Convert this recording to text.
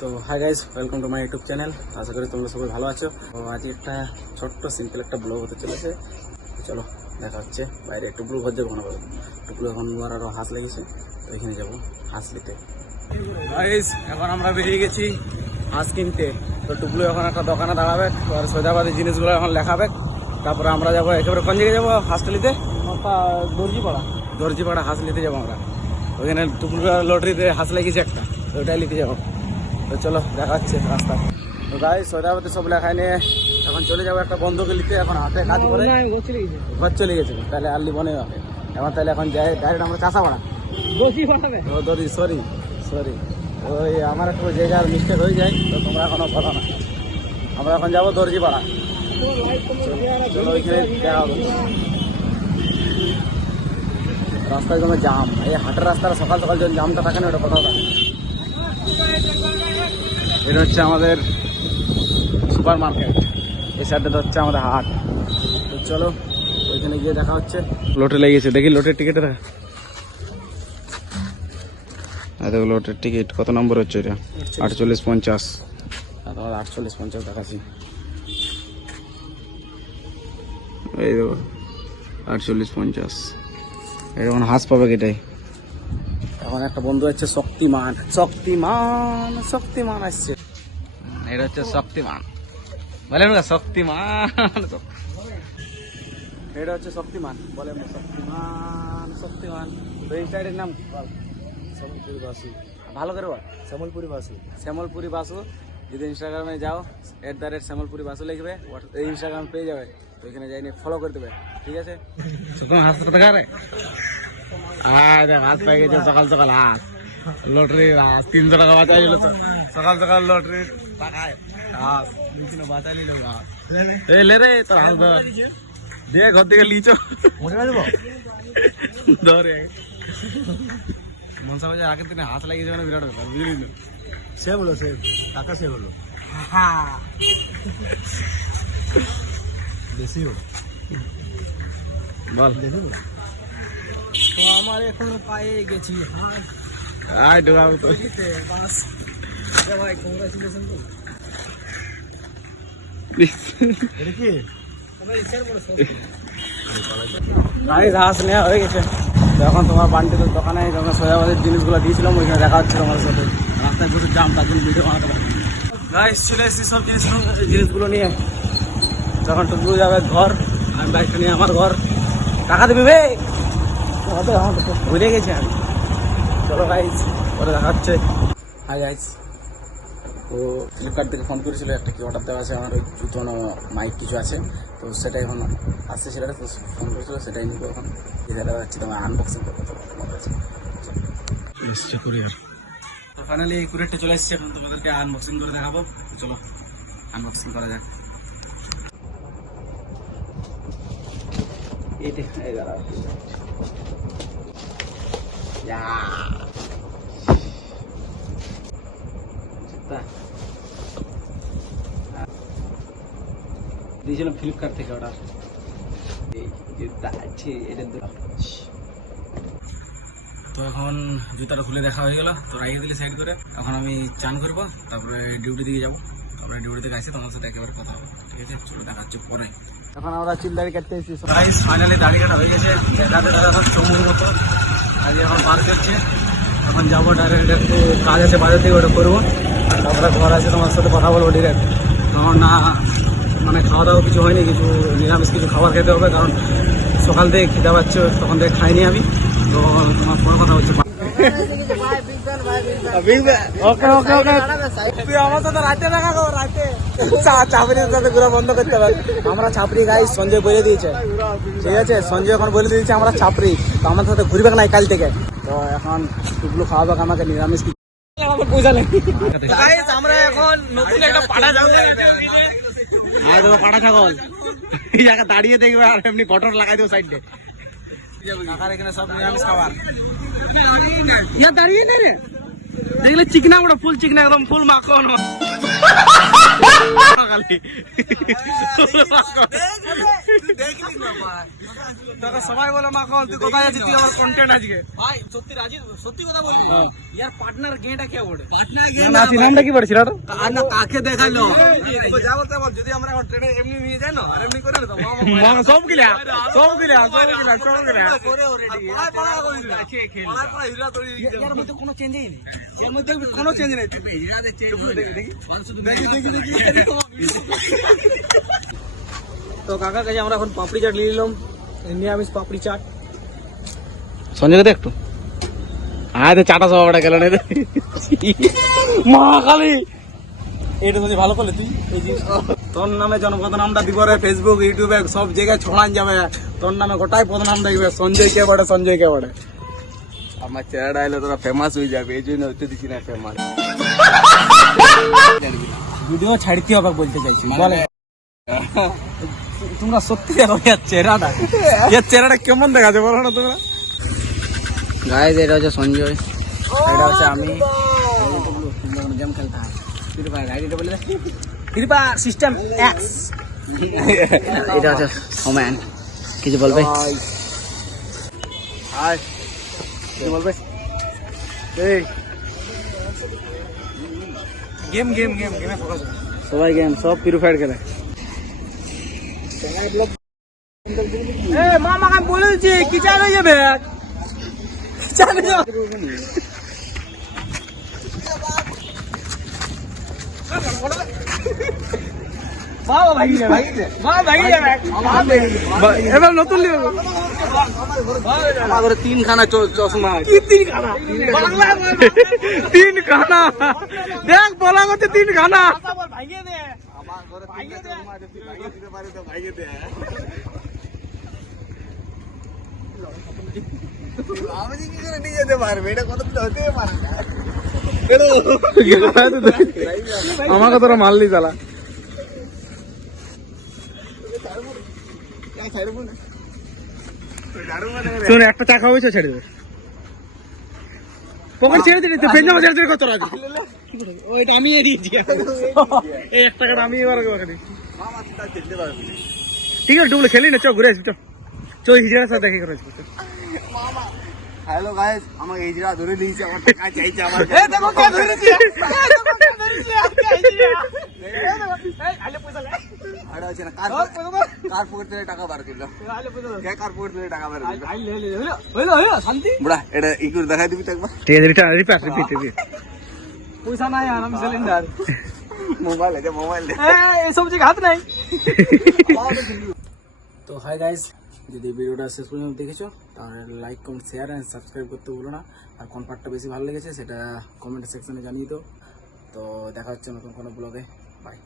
তো hi guys, welcome to my YouTube channel. আশা করি তোমরা সবাই ভালো আছো। তো আজ একটা ছোট্ট সিম্পল একটা ব্লগ হতে চলেছে। চলো দেখা হচ্ছে বাইরে। টুকলু ঘর যাবো না, টুকলু এখন নোয়ার আরও হাঁস লেগেছে, তো এখানে যাবো হাঁস নিতে। গাইজ এখন আমরা বেরিয়ে গেছি হাঁস কিনতে। তো টুকলু এখন একটা দোকানে দাঁড়াবে আর সৈদাবাদের জিনিসগুলো এখন লেখাবে। তারপরে আমরা যাবো একেবারে কোন জায়গায় যাবো হাঁসটা নিতে? দর্জিপাড়া হাঁস নিতে যাবো আমরা। ওইখানে টুকলু লটারিতে হাঁস লেগেছে একটা, তো ওটাই নিতে যাবো। তো চলো দেখা হচ্ছে রাস্তা। তো গাই সৈদাবাদে সব লেখায় নিয়ে এখন চলে যাবো একটা বন্ধুকে নিতে। এখন হাতে কাজ করে ঘর চলে গেছে, তাহলে আর লিবনে হবে এখন। তাহলে এখন যাই ডাইরেক্ট আমরা চাষাপাড়া সরি ওই আমার একটু জায়গার মিস্টেক হয়ে যায়, তো তোমরা এখনো বলো না। আমরা এখন যাবো দর্জিপাড়া। চলো ওইখানে দেখা হবে। রাস্তায় কোনো জাম, এই হাটের রাস্তাটা সকাল সকাল যখন জামটা থাকে না, ওটা কোথাও থাকে। এটা হচ্ছে আমাদের সুপার মার্কেট, এই সাইডটা হচ্ছে আমাদের হাট। তো চলো ওইখানে গিয়ে দেখা হচ্ছে। লটে লেগেছে, দেখি লটের টিকিটে দেখা। দেখো লটের টিকিট কত নম্বর হচ্ছে এটা? 4850। তোমার 4850 দেখাচ্ছি। এই দেখো 4850। এখন হাঁস পাবে এটাই। এখন একটা বন্ধু আছে শক্তিমান আসছে। এটা হচ্ছে শক্তিমান, বলেন না শক্তিমান। এটা হচ্ছে শক্তিমান, বলেন শক্তিমান। এই সাইডের নাম শ্যামলপুরি বাসু। ভালো করে বল, শ্যামলপুরি বাসু। যদি ইনস্টাগ্রামে যাও @শ্যামলপুরি বাসু লিখবে, এই ইনস্টাগ্রাম পেয়ে যাবে। তো এখানে যাইনি ফলো করে দেবে, ঠিক আছে? হাঁস পাই গেছে সকাল সকাল। হাঁস লটারি হাঁস 300 টাকা বাঁচাই দিল সকাল সকাল লটারি টাকায়। হাঁস বাঁচাই নিল হাঁস। লে রে তোর হাঁস ধর দিয়ে ঘর থেকে লিচো ধরে। মনসা বাজার আগের দিনে হাঁস লাগিয়েছে মানে বিরাট ব্যাপার, বুঝলি না? সে টাকা সে বললো বেশি হলো বল। তো আমার এখন পায়ে গেছি হাঁস। ঢোকাবো তো বাস ভাই, কংগ্রাচুলেশন। তো ঘাস নেওয়া হয়ে গেছে। এখন তোমার বান্ডিদের দোকানে যখন সৈদাবাদের জিনিসগুলো দিয়েছিলাম, ওইখানে দেখা হচ্ছে তোমার সাথে। রাস্তায় প্রচুর জাম, তার জন্য ভিডিও বানাতে পারি। গাইস চলে এসেছি সব জিনিসগুলো নিয়ে। যখন টুকু যাবে ঘর, আমি বাইকটা নিয়ে আমার ঘর। টাকা দেবে বে, ভুলে গেছি আমি। চলো গাইস পরে দেখা হচ্ছে। হাই গাইস, তো ফ্লিপকার্ট থেকে ফোন করেছিল, একটা কি অর্ডার দেওয়া আছে আমার, ওই জুতো মাইক কিছু আছে। তো সেটাই এখন আসছে, সেটা ফোন করেছিল, সেটাই নিব এখন। দেখা যাচ্ছে তোমার আনবক্সিং করবো তোমার কাছে। এসছে কুরিয়ার। তো ফাইনালি এই কুরিয়ারটা চলে এসছে, এখন তোমাদেরকে আনবক্সিং করে দেখাবো। চলো আনবক্সিং করা যাক। দিয়েছিলাম ফ্লিপকার্ট থেকে অর্ডার। তো এখন জুতাটা খুলে দেখা হয়ে গেল, তো রাখিয়ে দিলে সাইড করে। এখন আমি চান করবো, তারপরে ডিউটি দিকে যাবো। আমরা ডিউটি থেকে আসি, তোমার সাথে একেবারে কথা হবে, ঠিক আছে? চলো দেখা হচ্ছে পরে। এখন আমরা চুল দাড়ি কাটতে এসেছি। ফাইনালি দাড়ি কাটা হয়ে গেছে, সময়ের মতো। আজ এখন বার করছে, এখন যাবো ডাইরেক্ট। একটু কাজ আছে বাজার থেকে, ওটা করবো। আর তারপরে ঘর আছে, তোমার সাথে কথা বলবো ডিরেক্ট। তখন না মানে খাওয়া দাওয়া কিছু হয়নি, কিছু নিরামিষ কিছু খাবার খেতে হবে, কারণ সকাল থেকে খিদে পাচ্ছে, তখন থেকে খাইনি আমি। তো তোমার পরে কথা হচ্ছে। আমার সাথে রাতে দেখা করো, রাতে চাপড়ির সাথে ঘোরা বন্ধ করতে হবে। আমরা ছাপড়ি গাই, সঞ্জয় বলে দিয়েছে, ঠিক আছে? সঞ্জয় এখন বলে দিয়েছে আমরা ছাপড়ি, তো আমার সাথে ঘুরবে না কাল থেকে। তো এখন টুকলু খাওয়াবে আমাকে নিরামিষ। পয়সা নেই, আমরা এখন নতুন একটা পাড়া যাবো। পাড়া ছাগল এই জায়গা দাঁড়িয়ে দেখবে, আর এমনি কটর লাগাই দেবো সাইডে। এখানে সব নিরামিষ খাবার। দাঁড়িয়ে দেখলে চিকনা, ওটা ফুল চিকনা, একদম ফুল মাখন। সবাই বলে মাখন তুই কোথায় আছিস, তুই আমার কন্টেন্ট আজকে। ভাই সত্যি রাজি, সত্যি কথা বলবি, ইয়ার পার্টনার গেটা কে পড়ে? নামটা কি পড়েছিল? আর না কাকে দেখাইলো? যা বলতে বল, যদি আমরা এখন ট্রেনে এমনি নিয়ে যাই না আর এমনি করে সব গিলা ইয়ার মধ্যে কোনো চেঞ্জই নেই, ইয়ার মধ্যে কোনো চেঞ্জ নেই। তুই তো কাকার কাছে আমরা এখন পাপড়ি চাট নিয়ে নিলাম, নিরামিষ পাপড়ি চাট। সঞ্জয় দে একটু আয় চাটা সব গেল না মা খালি এটা যদি ভালো করলে তুই এই যে তোর নামে জনপদনামটা দিব রে, ফেসবুক ইউটিউবে সব জায়গায় ছড়ান যাবে, তোর নামে গোটাই পদনাম দেখবে, সঞ্জয় কে বড়ে, সঞ্জয় কে বড়ে। আমার চেহারা এলে তোরা ফেমাস হয়ে যাবে, এই জন্য হতে দিচ্ছি না ফেমাস। ভিডিও ছাড়তে হবে বলতে চাইছি, বলে তোমরা সত্যি দেখো ইয়ার চেহারাটা, ইয়ার চেহারাটা কেমন দেখাচ্ছে বলো না তোমরা। গাইস এটা হচ্ছে সঞ্জয়, এটা হচ্ছে আমি, গেম খেলতে হয় ফ্রি ফায়ার, আইডিটা বলে দে। Free Fire system X. এটা হচ্ছে ওম্যান, কিছু বলবে? হাই কিছু বলবে? এই গেম গেম গেম গেমে ফোকাস। সবাই গেম, সব ফ্রি ফায়ার খেলে। এ মামা আমি বলেছি কি চাল হয়ে যাবে, কি চাল হয়ে যাবে। বাবা ভাই ভাই বাবা ভাই যাবে, এবার নতুন আমার তিনখানা চশমা, কি তিন খানা বাংলা তিনখানা দেখ বলা করছে তিনখানা। ভাইয়ে দে আমাকে তোরা মারলি চালা। শুন একটা চা খাওয়াইছো ছেড়ে দেবে, পকেট ছেড়ে দিলি তো পেঞ্জামা ছেড়ে দিলি কত রাখ। ওইটা আমি এড়িয়েছি, এই 1 টাকা আমি এবার দিচ্ছি। ঠিক আছে ডুবলে খেলি না, চ ঘুরে আসবি, চ হিজড়ার সাথে দেখে করে আসবি। হ্যালো গাইস, আমাকে হিজড়া ধরে দিয়েছে, আমার টাকা চাইছে আমার। এ দেখো কে ধরেছি, এ দেখো কে ধরেছি, আজকে আইছি এই আলে পয়সা লে আরে আছে না কার পকেট থেকে টাকা বার করলো, আলে পয়সা কে কার পকেট থেকে টাকা বার করলো? আই লে লে হইলো হইলো শান্তি। বুড়া এটা ই করে দেখাই দিবি তো একবার। ঠিক আছে রিপিট পয়সা নাই আর আমি সিলিন্ডার, মোবাইল আছে মোবাইল। এই সব জায়গা হাত নাই। তো হাই গাইস, যদি ভিডিওটা শেষ পর্যন্ত দেখেছো তাহলে like comment share and subscribe করতে ভুলো না, আর কোন পার্টটা বেশি ভালো লেগেছে সেটা কমেন্ট সেকশনে জানিয়ে দাও। তো দেখা হচ্ছে নতুন কোনো ব্লগে, বাই।